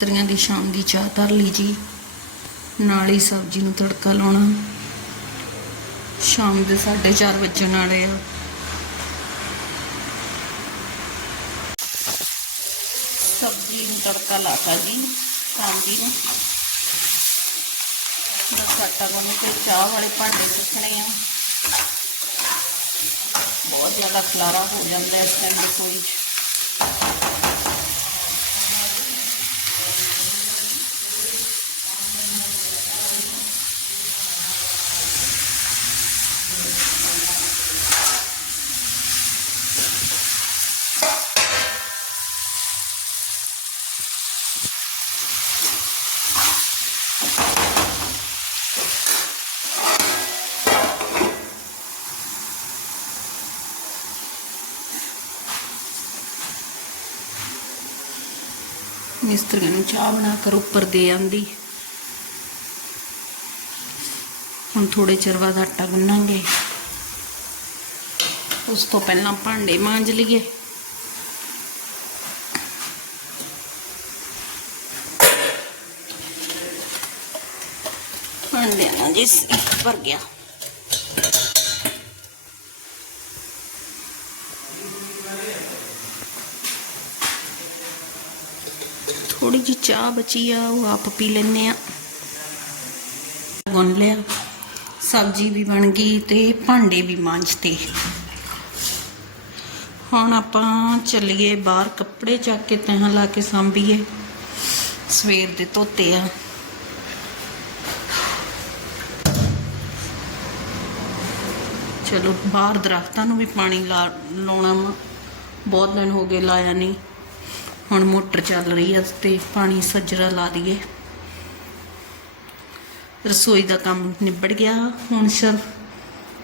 ਤਰੀਆਂ ਦੀ ਸ਼ਾਮ ਦੀ ਚਾਹ ਧਰ ਲਈ ਜੀ। ਨਾਲ ਹੀ ਸਬਜ਼ੀ ਨੂੰ ਤੜਕਾ ਲਾਉਣਾ। ਸ਼ਾਮ ਦੇ 4:30 ਵਜਣ ਵਾਲੇ ਆ। ਸਬਜ਼ੀ ਨੂੰ ਤੜਕਾ ਲਾਤਾ ਜੀ ਸ਼ਾਮ ਦੀ ਨੂੰ। ਬਸ ਆਟਾ ਗੁੰਨ ਕੇ ਚਾਹ ਵਾਲੇ ਭਾਂਡੇ ਚੁੱਕਣੇ ਆ। ਬਹੁਤ ਜ਼ਿਆਦਾ ਖਲਾਰਾ ਹੋ ਜਾਂਦਾ ਇਸ ਟਾਈਮ ਰਸੋਈ 'ਚ। ਮਿਸਤਰੀ ਨੂੰ ਚਾਹ ਬਣਾ ਕਰ ਉੱਪਰ ਦੇ ਆਂਦੀ। ਹੁਣ ਥੋੜੇ ਚਿਰ ਬਾਅਦ ਆਟਾ ਗੁੰਨਾਂਗੇ। ਉਸ ਤੋਂ ਪਹਿਲਾਂ ਭਾਂਡੇ ਮਾਂਜ ਲਈਏ। ਭਾਂਡਿਆਂ ਨਾਲ ਜਿਸ ਭਰ ਗਿਆ। ਥੋੜੀ ਜਿਹੀ ਚਾਹ ਬਚੀ ਆ, ਉਹ ਆਪ ਪੀ ਲੈਨੇ ਆ। ਗੁੰਨ ਲਿਆ, ਸਬਜ਼ੀ ਵੀ ਬਣ ਗਈ ਤੇ ਭਾਂਡੇ ਵੀ ਮਾਂਜਤੇ ਹੁਣ ਆਪਾਂ ਚੱਲੀਏ ਬਾਹਰ ਕੱਪੜੇ ਚੱਕ ਕੇ ਤਹਾਂ ਲਾ ਕੇ ਸਾਂਭੀਏ। ਸਵੇਰ ਦੇ ਧੋਤੇ ਆ। ਚਲੋ, ਬਾਹਰ ਦਰਖਤਾਂ ਨੂੰ ਵੀ ਪਾਣੀ ਲਾ, ਲਾਉਣਾ ਵਾ ਬਹੁਤ ਦਿਨ ਹੋ ਗਏ ਲਾਇਆ ਨਹੀਂ। ਹੁਣ ਮੋਟਰ ਚੱਲ ਰਹੀ ਹੈ ਤੇ ਪਾਣੀ ਸੱਜਰਾ ਲਾ ਦਈਏ। ਰਸੋਈ ਦਾ ਕੰਮ ਨਿਬੜ ਗਿਆ। ਹੁਣ ਸਿਰਫ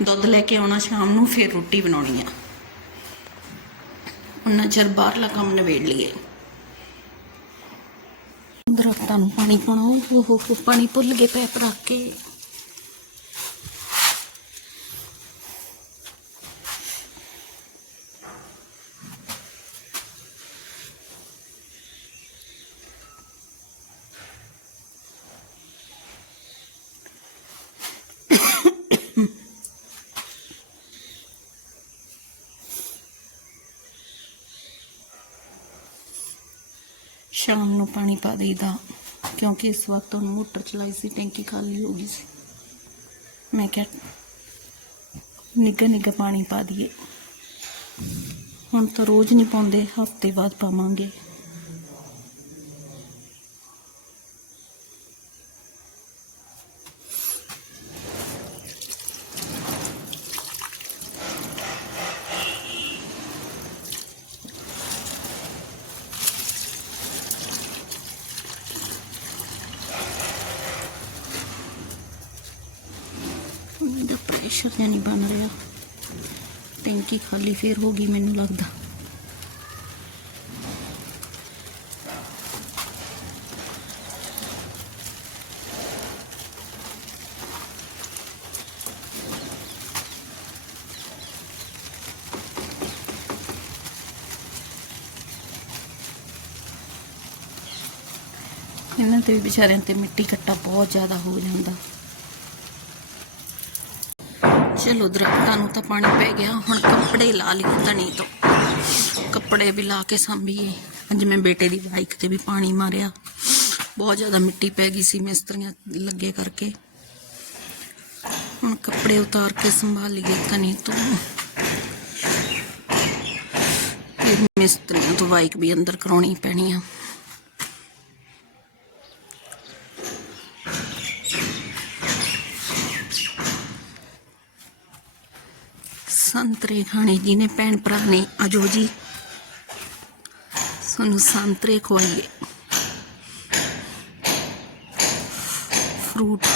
ਦੁੱਧ ਲੈ ਕੇ ਆਉਣਾ ਸ਼ਾਮ ਨੂੰ, ਫਿਰ ਰੋਟੀ ਬਣਾਉਣੀ ਆ। ਉਹਨਾਂ ਚਿਰ ਬਾਹਰਲਾ ਕੰਮ ਨਿਬੇੜ ਲਈਏ। ਦਰਖਤਾਂ ਨੂੰ ਪਾਣੀ ਪਾਉਣਾ ਉਹ ਪਾਣੀ ਭੁੱਲ ਗਏ ਪੈਪ ਰੱਖ ਕੇ। ਸ਼ਾਮ ਨੂੰ ਪਾਣੀ ਪਾ ਦੇਈਦਾ, ਕਿਉਂਕਿ ਇਸ ਵਕਤ ਉਹਨੂੰ ਮੋਟਰ ਚਲਾਈ ਸੀ, ਟੈਂਕੀ ਖਾਲੀ ਹੋ ਗਈ ਸੀ। ਮੈਂ ਕਿਹਾ, ਨਿੱਘਾ ਨਿੱਘਾ ਪਾਣੀ ਪਾ ਦਈਏ। ਹੁਣ ਤਾਂ ਰੋਜ਼ ਨਹੀਂ ਪਾਉਂਦੇ, ਹਫ਼ਤੇ ਬਾਅਦ ਪਾਵਾਂਗੇ। ਇਹਦਾ ਪ੍ਰੈਸ਼ਰ ਨਹੀਂ ਬਣ ਰਿਹਾ। ਟੈਂਕੀ ਖਾਲੀ ਫੇਰ ਹੋ ਗਈ ਮੈਨੂੰ ਲੱਗਦਾ। ਇਹਨਾਂ ਤੇ ਵੀ ਵਿਚਾਰਿਆਂ ਤੇ ਮਿੱਟੀ ਕੱਟਾ ਬਹੁਤ ਜ਼ਿਆਦਾ ਹੋ ਜਾਂਦਾ। ਚਲੋ, ਦਰਖਤਾਂ ਨੂੰ ਤਾਂ ਪਾਣੀ ਪੈ ਗਿਆ। ਹੁਣ ਕੱਪੜੇ ਲਾ ਲਈ ਤਣੀ ਤੋਂ। ਕੱਪੜੇ ਵੀ ਲਾ ਕੇ ਸੰਭੀਏ। ਅੱਜ ਮੈਂ ਬੇਟੇ ਦੀ ਬਾਈਕ ਤੇ ਵੀ ਪਾਣੀ ਮਾਰਿਆ। ਬਹੁਤ ਜ਼ਿਆਦਾ ਮਿੱਟੀ ਪੈ ਗਈ ਸੀ ਮਿਸਤਰੀਆਂ ਲੱਗੇ ਕਰਕੇ। ਹੁਣ ਕੱਪੜੇ ਉਤਾਰ ਕੇ ਸੰਭਾਲੀਏ ਤਣੀ ਤੋਂ। ਮਿਸਤਰੀਆਂ ਤੋਂ ਬਾਈਕ ਵੀ ਅੰਦਰ ਕਰਾਉਣੀ ਪੈਣੀ ਆ। ਸੰਤਰੇ ਖਾਣੇ ਜਿਹਨੇ ਭੈਣ ਭਰਾ ਨੇ ਆਜੋ ਜੀ। ਸਾਨੂੰ ਸੰਤਰੇ ਖਵਾਈਏ। ਫਰੂਟ